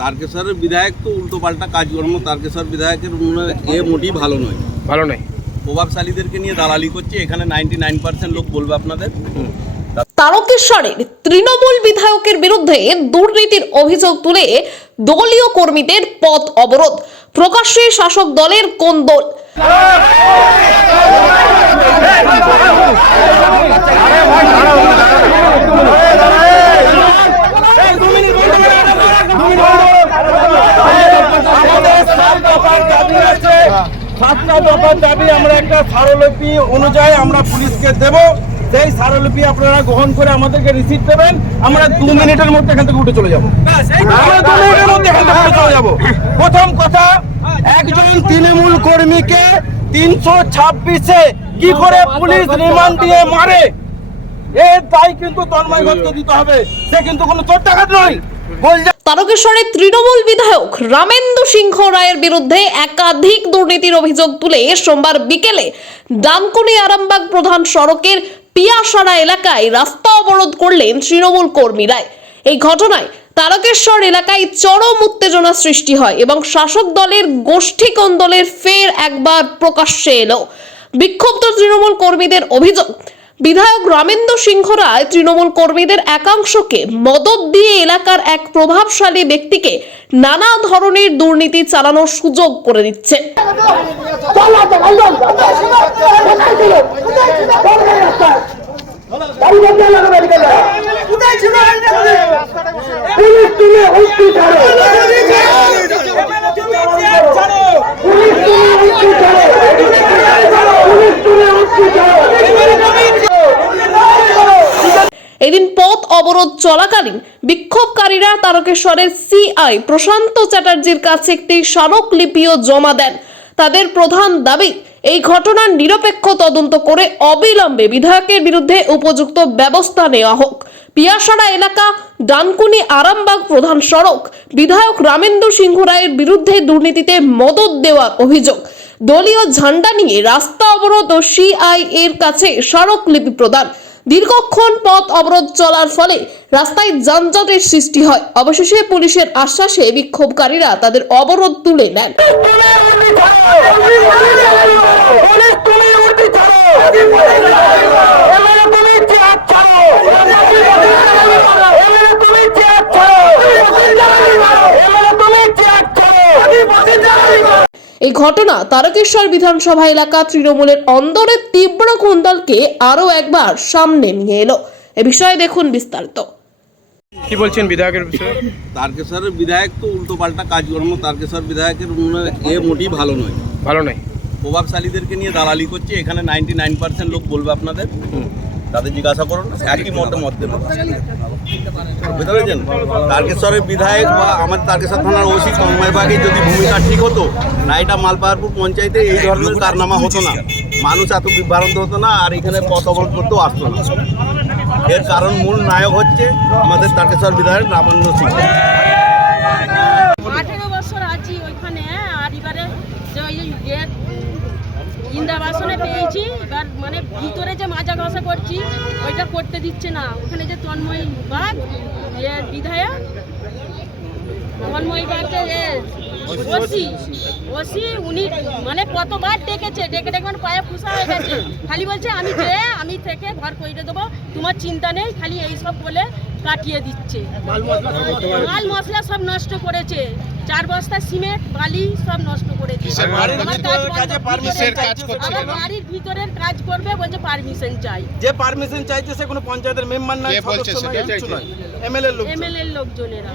তারকেশ্বরের বিধায়ক তো উল্টো পাল্টা কাজকর্ম, তারকেশ্বর বিধায়কের মোটেই ভালো নয়। প্রভাবশালীদেরকে নিয়ে দালালি করছে, এখানে 99% লোক বলবে আপনাদের। তারকেশ্বরের তৃণমূল বিধায়কের বিরুদ্ধে দুর্নীতির অভিযোগ তুলে দলীয় কর্মীদের পথ অবরোধ, প্রকাশ্যে শাসক দলের কোন্দল। সাতটা দফার দাবি আমরা একটা স্মারকলিপি অনুযায়ী আমরা পুলিশকে দেব। সেই স্মারকলিপি আপনারা গ্রহণ করে আমাদেরকে রিসিভ দেবেন। আমরা 2 মিনিটের মধ্যে এখান থেকে উঠে চলে যাবো। প্রথম কথা, একজন তৃণমূল কর্মীকে 326-এ কি করে পুলিশ রিমান্ড দিয়ে মারে, এর দায় কিন্তু তন্ময় ঘোষকে দিতে হবে। সে কিন্তু কোনো চোর ডাকাত নয়। তারকেশ্বরের তৃণমূল বিধায়ক রামেন্দু সিংহ রায়ের বিরুদ্ধে একাধিক দুর্নীতির অভিযোগ তুলে সোমবার বিকেলে ডানকুনি আরামবাগ প্রধান সড়কের পিয়াসারা এলাকায় রাস্তা অবরোধ করলেন তৃণমূল কর্মীরা। এই ঘটনায় তারকেশ্বর এলাকায় চরম উত্তেজনা সৃষ্টি হয় এবং শাসক দলের গোষ্ঠী কোন্দলের ফের একবার প্রকাশ্যে এলো। বিক্ষুব্ধ তৃণমূল কর্মীদের অভিযোগ, বিধায়ক রামেন্দু সিংহ রায় তৃণমূল কর্মীদের একাংশকে মদত দিয়ে এলাকার এক প্রভাবশালী ব্যক্তিকে নানা ধরনের দুর্নীতি চালানোর সুযোগ করে দিচ্ছেন। এদিন পথ অবরোধ চলাকালীন বিক্ষোভকারীরা তারকেশ্বরের সিআই প্রশান্ত চ্যাটার্জির কাছে একটি স্মারকলিপিও জমা দেন। তাদের প্রধান দাবি, এই ঘটনার নিরপেক্ষ তদন্ত করে অবিলম্বে বিধায়কের বিরুদ্ধে উপযুক্ত ব্যবস্থা নেওয়া হোক। পিয়াসারা এলাকা ডানকুনি আরামবাগ প্রধান সড়ক, বিধায়ক রামেন্দু সিংহ রায়ের বিরুদ্ধে দুর্নীতিতে মদত দেওয়ার অভিযোগ, দলীয় ঝান্ডা নিয়ে রাস্তা অবরোধ ও সিআই এর কাছে স্মারকলিপি প্রদান। দীর্ঘক্ষণ পথ অবরোধ চলার ফলে রাস্তায় যানজটের সৃষ্টি হয়। অবশেষে পুলিশের আশ্বাসে বিক্ষোভকারীরা তাদের অবরোধ তুলে নেন। এই ঘটনা তারকেশ্বর বিধানসভা এলাকা তৃণমূলের অন্দরের তীব্র কোন্দলকে আরো একবার সামনে নিয়ে এলো। এ বিষয়ে দেখুন বিস্তারিত। কি বলছেন বিধায়কের বিষয়ে? তারকেশ্বরের বিধায়ক তো উল্টো পাল্টা কাজকর্ম, তারকেশ্বর বিধায়কের মোটেই ভালো নয়। প্রভাবশালীদেরকে নিয়ে দালালি করছে, এখানে 99% লোক বলবে আপনাদের। তাদের জিজ্ঞাসা করুন, একই মতে দেবে। বুঝতে পেরেছেন? তারকেশ্বরের বিধায়ক বা আমাদের তারকেশ্বর থানার ওসি তন্ময় বাগের যদি ভূমিকা ঠিক হতো, না এটা মালপাহাড়পুর পঞ্চায়েতে এই ধরনের কারনামা হতো না, মানুষ এত বিভ্রান্ত হতো না, আর এখানে পথ অবরোধ করতেও আসতো না। এর কারণ মূল নায়ক হচ্ছে আমাদের তারকেশ্বর বিধায়ক রামেন্দু সিংহ। 18 বছর আছি ওইখানে, আর এবারে যে ওই ইন্দাবাসনে পেয়েছি, এবার মানে ভিতরে যে মাজা ঘষা করছি ওইটা করতে দিচ্ছে না। ওখানে যে তন্ময় বাগ বিধায়ক, তন্ময় বাগকে ওসি উনি মানে কতবার ডেকেছে, ডেকে মানে পায়ে ফুসা হয়ে গেছে। খালি বলছে আমি থেকে ঘর করে দেবো, তোমার চিন্তা নেই, খালি এইসব বলে কাটিয়ে দিচ্ছে। মাল মশলা সব নষ্ট করেছে, 4 বস্তা সিমেন্ট বালি সব নষ্ট করে দিচ্ছে। বাড়ির ভিতরের কাজ করবে বলছে পারমিশন চাই। যে পারমিশন চাইছে সে কোনো পঞ্চায়েতের মেম্বার না, সদস্য না, কিছু নয়, এমএলএ লোকজনেরা।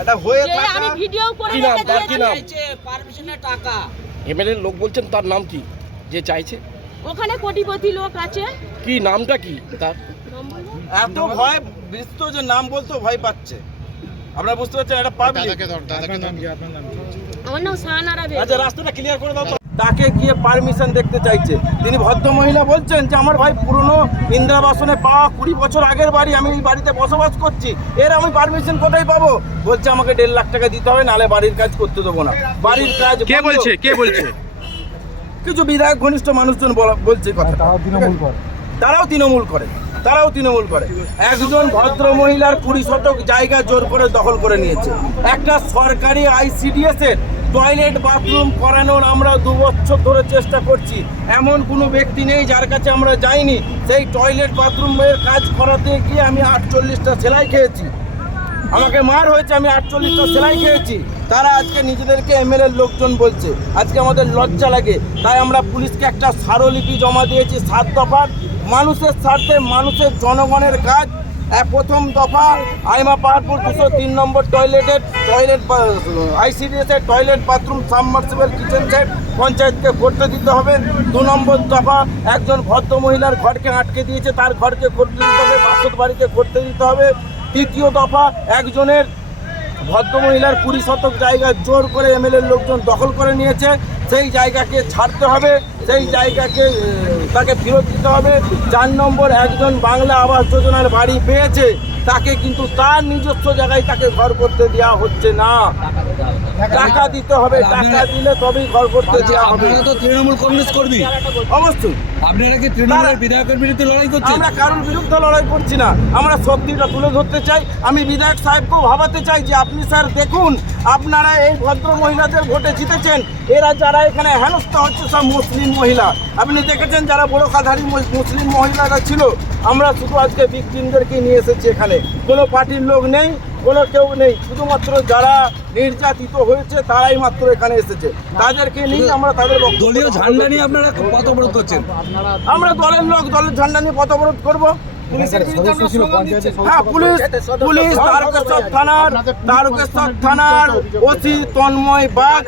এটা হয়ে আমি ভিডিও করে রেখে দিয়েছি। পারমিশনের টাকা এমএলএ লোক বলছেন, তার নাম কি যে চাইছে? ওখানে কোটিপতি লোক আছে। কি নামটা কি তার? এত ভয় বিস্ত যে নাম বলতে ভয় পাচ্ছে, আপনারা বুঝতে পারছেন? এটা পাবলিক। আমার নাম সাহানারা বেগম। আচ্ছা, রাস্তাটা ক্লিয়ার করে দাও। তাকে গিয়ে পারমিশন দেখতে চাইছে। তিনি ভদ্র মহিলা বলছেন যে আমার ভাই পুরনো ইন্দিরাবাসনে পাওয়া 20 বছর আগের বাড়ি, আমি এই বাড়িতে বসবাস করছি, এর আমি পারমিশন কোথায় পাবো? বলছে আমাকে 1.5 লাখ টাকা দিতে হবে, নালে বাড়ির কাজ করতে দেবো না। বাড়ির কাজ কে বলছে? কিছু বিধায়ক ঘনিষ্ঠ মানুষজন বলছে কথা। তারাও তৃণমূল করে। তারাও তৃণমূল করে। একজন ভদ্র মহিলার 20 শতক জায়গা জোর করে দখল করে নিয়েছে। একটা সরকারি ICDS এর টয়লেট বাথরুম করানোর আমরা 2 বছর ধরে চেষ্টা করছি। এমন কোনো ব্যক্তি নেই যার কাছে আমরা যাইনি। সেই টয়লেট বাথরুমের কাজ করাতে গিয়ে আমি 48টা সেলাই খেয়েছি, আমাকে মার হয়েছে, আমি 48টা সেলাই খেয়েছি। তারা আজকে নিজেদেরকে MLA লোকজন বলছে, আজকে আমাদের লজ্জা লাগে। তাই আমরা পুলিশকে একটা স্মারকলিপি জমা দিয়েছি 7 দফার, মানুষের স্বার্থে, মানুষের জনগণের কাজ। প্রথম দফা আইমা পাহাড়পুর 203 নম্বর টয়লেট ICDS এর toilet bathroom submersible kitchen set পঞ্চায়েতকে করতে দিতে হবে। 2 নম্বর দফা একজন ভদ্র মহিলার ঘরকে আটকে দিয়েছে, তার ঘরকে করতে দিতে হবে, বাসত বাড়িতে করতে দিতে হবে। 3য় দফা একজনের ভদ্রমহিলার 20 শতক জায়গা জোর করে MLA লোকজন দখল করে নিয়েছে, সেই জায়গাকে ছাড়তে হবে, সেই জায়গাকে তাকে ফেরত দিতে হবে। 4 নম্বর একজন বাংলা আবাস যোজনার বাড়ি পেয়েছে, তাকে কিন্তু তার নিজস্ব জায়গায় তাকে ঘর করতে দেওয়া হচ্ছে না, টাকা দিতে হবে, টাকা দিলে তবেই ঘর করতে দেওয়া হবে। আপনারা তো তৃণমূল কংগ্রেস কর্মী, অবশ্যই আপনারা কি তৃণমূলের বিধায়কের বিরুদ্ধে লড়াই করছেন? আমরা কারোর বিরুদ্ধে লড়াই করছি না, আমরা সত্যিটা তুলে ধরতে চাই। আমি বিধায়ক সাহেবকেও ভাবাতে চাই যে আপনি স্যার দেখুন, আপনারা এই ভদ্র মহিলাদের ভোটে জিতেছেন, এরা যারা এখানে হেনস্থা হচ্ছে সব মুসলিম মহিলা। আপনি দেখেছেন যারা বোরখাধারী মুসলিম মহিলারা ছিল, আমরা শুধু আজকে ভিকটিমদেরকে নিয়ে এসেছি এখানে। কোনো পার্টির লোক নেই, কোনো কেউ নেই, শুধুমাত্র যারা নির্যাতিত হয়েছে তারাই মাত্র এখানে এসেছে, তাদেরকে নিয়ে আমরা তাদের দলীয় ঝান্ডা নিয়ে আপনারা পথ অবরোধ করছেন? আমরা দলের লোক দলের ঝান্ডা নিয়ে পথ অবরোধ করবো। হ্যাঁ, পুলিশ তারকেশ্বর থানার ওসি তন্ময় বাগ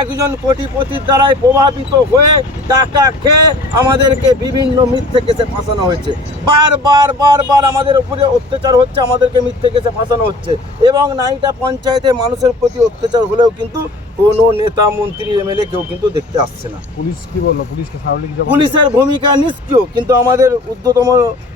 একজন কোটিপতির দ্বারাই প্রভাবিত হয়ে টাকা খেয়ে আমাদেরকে বিভিন্ন মিথ্যে কেসে ফাঁসানো হয়েছে। বারবার আমাদের উপরে অত্যাচার হচ্ছে, আমাদেরকে মিথ্যে কেসে ফাঁসানো হচ্ছে। এবং নাইটা পঞ্চায়েতে মানুষের প্রতি অত্যাচার হলেও কিন্তু কোনো নেতা মন্ত্রী MLA কেউ কিন্তু দেখতে আসছে না। পুলিশ কি বললো? পুলিশের ভূমিকা নিষ্ক্রিয়, কিন্তু আমাদের ঊর্ধ্বতম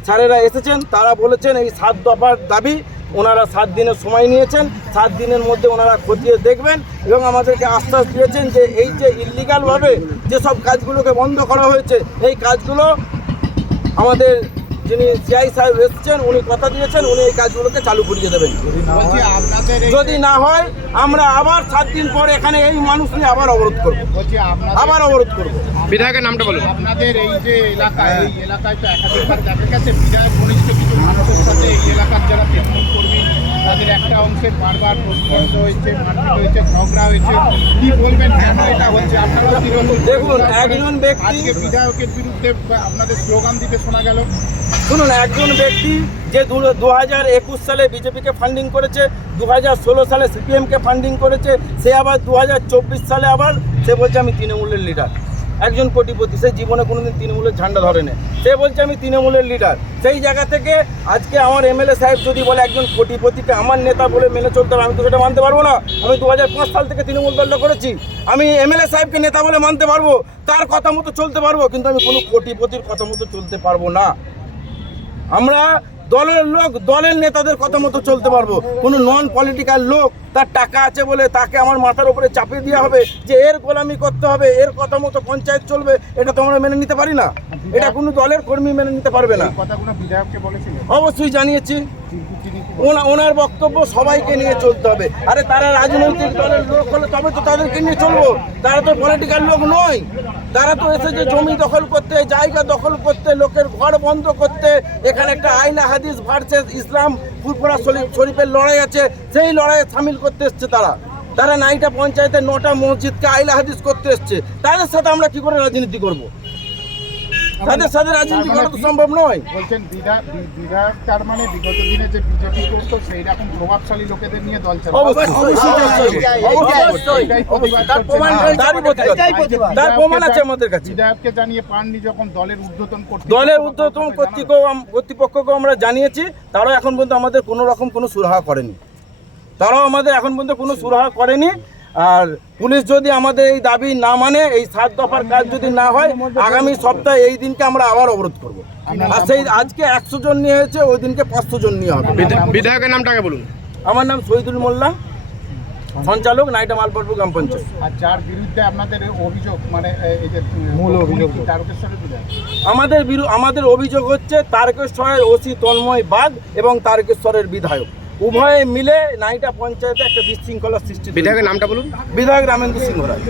স্যারেরা এসেছেন, তারা বলেছেন এই 7 দফার দাবি ওনারা 7 দিনের সময় নিয়েছেন, 7 দিনের মধ্যে ওনারা খতিয়ে দেখবেন এবং আমাদেরকে আশ্বাস দিয়েছেন যে এই যে ইল্লিগালভাবে যেসব কাজগুলোকে বন্ধ করা হয়েছে, এই কাজগুলো আমাদের যিনি CI সাহেব এসেছেন উনি কথা দিয়েছেন, উনি এই কাজগুলোকে চালু করিয়ে দেবেন। যদি না হয় আমরা আবার 7 দিন পরে এখানে এই মানুষ নিয়ে আবার অবরোধ করবো, বিধায়কের নামটা বলুন। আপনাদের এই যে এলাকায়, এই এলাকায় তো একাধিকবার দেখা গেছে বিধায়ক ঘনিষ্ঠ কিছু মানুষের সাথে এই এলাকার যারা তৃণমূল কর্মী তাদের একটা অংশের বারবার প্রশ্ন হয়েছে, মারপিট হয়েছে, ঝগড়া হয়েছে। কি বলবেন, কেন এটা হচ্ছে? আপনারা দেখুন, একজন ব্যক্তি আজকে বিধায়কের বিরুদ্ধে আপনাদের স্লোগান দিতে শোনা গেল। শুনুন, একজন ব্যক্তি যে 2021 সালে বিজেপিকে ফান্ডিং করেছে, 2016 সালে CPM-কে ফান্ডিং করেছে, সে আবার 2024 সালে আবার সে বলছে আমি তৃণমূলের লিডার। একজন কোটিপতি, সে জীবনে কোনোদিন তৃণমূলের ঝান্ডা ধরে নেই, সে বলছে আমি তৃণমূলের লিডার। সেই জায়গা থেকে আজকে আমার MLA সাহেব যদি বলে একজন কোটিপতিকে আমার নেতা বলে মেনে চলতে হবে, আমি তো সেটা মানতে পারবো না। আমি 2005 সাল থেকে তৃণমূল দলটা করেছি, আমি MLA সাহেবকে নেতা বলে মানতে পারবো, তার কথা মতো চলতে পারবো, কিন্তু আমি কোনো কোটিপতির কথা মতো চলতে পারবো না। আমরা দলের লোক, দলের নেতাদের কথা মতো চলতে পারবো। কোনো নন পলিটিক্যাল লোক তার টাকা আছে বলে তাকে আমার মাথার উপরে চাপিয়ে দেওয়া হবে যে এর গোলামি করতে হবে, এর কথা মতো পঞ্চায়েত চলবে, এটা তো আমরা মেনে নিতে পারি না। এটা কোনো দলের কর্মী মেনে নিতে পারবে না। কথাগুলো বিধায়ককে বলেছিলেন? অবশ্যই জানিয়েছি। ওনার বক্তব্য সবাইকে নিয়ে চলতে হবে। আরে তারা রাজনৈতিক দলের লোক হলে তবে তো তাদেরকে নিয়ে চলবো, তারা তো পলিটিক্যাল লোক নয়। তারা তো এসেছে জমি দখল করতে, জায়গা দখল করতে, লোকের ঘর বন্ধ করতে। এখানে একটা আইলা হাদিস ভার্সেস ইসলাম ফুরফুরা শরীফের লড়াই আছে, সেই লড়াইয়ে সামিল করতে এসছে তারা নাইটা পঞ্চায়েতের 9টা মসজিদকে আইলা হাদিস করতে এসছে। তাদের সাথে আমরা কি করে রাজনীতি করব? তাদের সাথে রাজনীতি করা তো সম্ভব নয়। বলছেন বিধায়ক তার মানে বিগত দিনে যে বিজেপি করতো সেই রকম প্রভাবশালী লোকেদের নিয়ে দল চালায়। তার প্রমাণ আছে আমাদের কাছে। বিধায়ককে জানিয়ে পাননি যখন দলের ঊর্ধ্বতন কর্তৃপক্ষকে আমরা জানিয়েছি, তারাও এখন পর্যন্ত আমাদের কোনো রকম কোনো সুরাহা করেনি। আর পুলিশ যদি আমাদের এই দাবি না মানে, এই 7 দফার কাজ যদি না হয়, আগামী সপ্তাহে এই দিনকে আমরা আবার অবরোধ করব। আর সেই আজকে 100 জন নিয়ে হয়েছে, ওই দিনকে 500 জন নিয়ে হবে। বিধায়কের নামটাকে বলুন। আমার নাম শহীদুল মোল্লা। সঞ্চালক নাইটা মালপটপুর গ্রাম পঞ্চায়েত। আর যার বিরুদ্ধে আপনাদের অভিযোগ মানে এই যে মূল অভিযোগ তারকেশ্বরের বিধায়ক, আমাদের অভিযোগ হচ্ছে তারকেশ্বরের ওসি তন্ময় বাগ এবং তারকেশ্বরের বিধায়ক উভয়ে মিলে নাইটা পঞ্চায়েতে একটা বিশৃঙ্খলা সৃষ্টি। বিধায়কের নামটা বলুন। বিধায়ক রামেন্দ্র সিংহ রায়।